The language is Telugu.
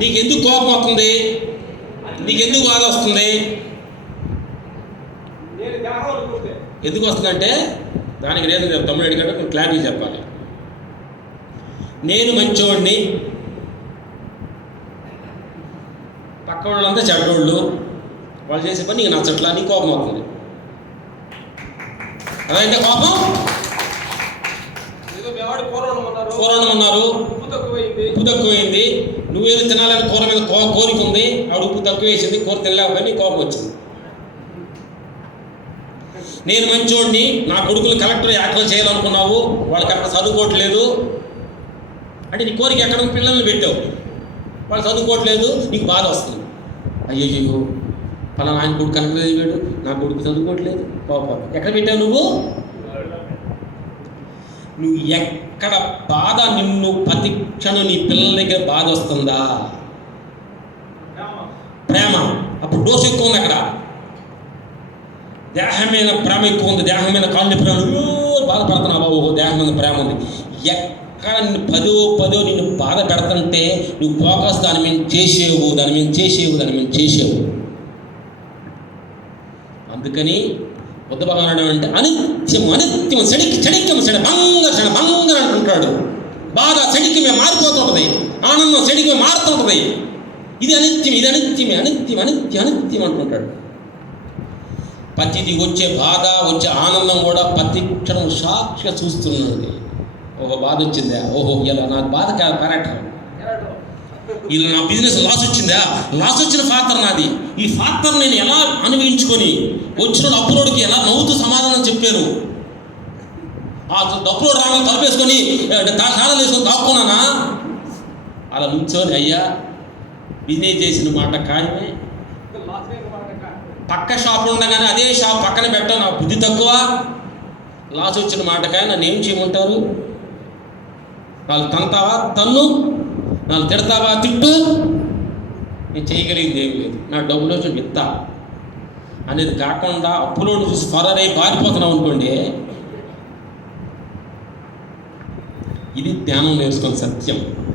నీకెందుకు కోపం వస్తుంది? నీకెందుకు బాధ వస్తుంది? నేను ఎందుకు వస్తుందంటే దానికి నేను రేపు తమ్ముడు అడిగాడు నేను క్లారిటీ చెప్పాలి. నేను మంచోడిని. పక్క వాళ్ళంతా చెడ్డోళ్ళు. వాళ్ళు చేసే పని నీకు నచ్చట్లా నీ కోపం అవుతుంది అదైతే కోపం? పూర్వం ఉన్నారు తక్కువైంది. నువ్వేదో తినాలని కూర మీద కో కోరిక ఉంది. ఆవిడ ఉప్పు తక్కువ వేసింది కూర తినలేకపోయి నీ కోపం వచ్చింది. నేను మంచోడిని నా కొడుకులు కలెక్టర్ యాక్టివ్ చేయాలనుకున్నావు. వాళ్ళకి అక్కడ చదువుకోవట్లేదు అంటే నీ కోరిక ఎక్కడ పిల్లల్ని పెట్టావు. వాళ్ళు చదువుకోవట్లేదు నీకు బాధ వస్తుంది. అయ్యయ్యో పలానా ఆయన కొడుకు కలెక్టర్ చదివాడు నా కొడుకు చదువుకోవట్లేదు. కోపం ఎక్కడ పెట్టావు నువ్వు? నువ్వు ఎక్కడ బాధ నిన్ను ప్రతిక్షణ నీ పిల్లల దగ్గర బాధ వస్తుందా? ప్రేమ. అప్పుడు డోసు ఎక్కువ ఉంది అక్కడ. దేహం మీద ప్రేమ ఎక్కువ ఉంది. దేహం మీద కాళ్ళు ప్రేమ బాధపడుతున్నావు బాబు. దేహం మీద ప్రేమ ఉంది. ఎక్కడ నిన్ను పదో పదో నిన్ను బాధ పెడుతుంటే నువ్వు ఫోకస్ దాని మీద చేసేవు దాని మీద చేసేవు దాని మీద చేసేవు. అందుకని బుద్ధ భగవానుడు అంటే అనిత్యం అనిత్యం చెడికి చెడిక్యం చెడ బంగ చెడ బంగర్ అంటుంటాడు. బాధ చెడికిమే మారిపోతుంటుంది ఆనందం చెడికిమే మారుతుంటుంది ఇది అనిత్యం ఇది అనిత్యమే అనిత్యం అనిత్యం అనిత్యం అంటుంటాడు. ప్రతిది వచ్చే బాధ వచ్చే ఆనందం కూడా ప్రతిక్షణం సాక్షిగా చూస్తున్నది ఒక బాధ వచ్చిందా? ఓహో ఇలా నాకు బాధ క్యారెక్టర్ ఇలా నా బిజినెస్ లాస్ వచ్చిందా? లాస్ వచ్చిన ఫాతర్ నాది. ఈ ఫాక్టర్ నేను ఎలా అనుభవించుకొని వచ్చిన అప్పులోడికి ఎలా నవ్వుతూ సమాధానం చెప్పాను? ఆ డబ్బులోడు రావడం తలపేసుకొని తాళాలు వేసుకొని దాక్కున్నానా? అలా నుంచొని అయ్యా బిజినెస్ చేసిన మాట ఖాయమే. పక్క షాప్ ఉండగానే అదే షాప్ పక్కన పెట్టా నా బుద్ధి తక్కువ. లాస్ వచ్చిన మాటకాయ నన్ను ఏం చేయమంటారు? వాళ్ళు తంతావా తన్ను. నన్ను తిడతావా? తిట్టు. నేను చేయగలిగింది ఏం లేదు. నా డబ్బులో వచ్చి విత్తా అనేది కాకుండా అప్పులో చూసి ఫరర్ అయి అనుకోండి. ఇది ధ్యానం నేర్చుకున్న సత్యం.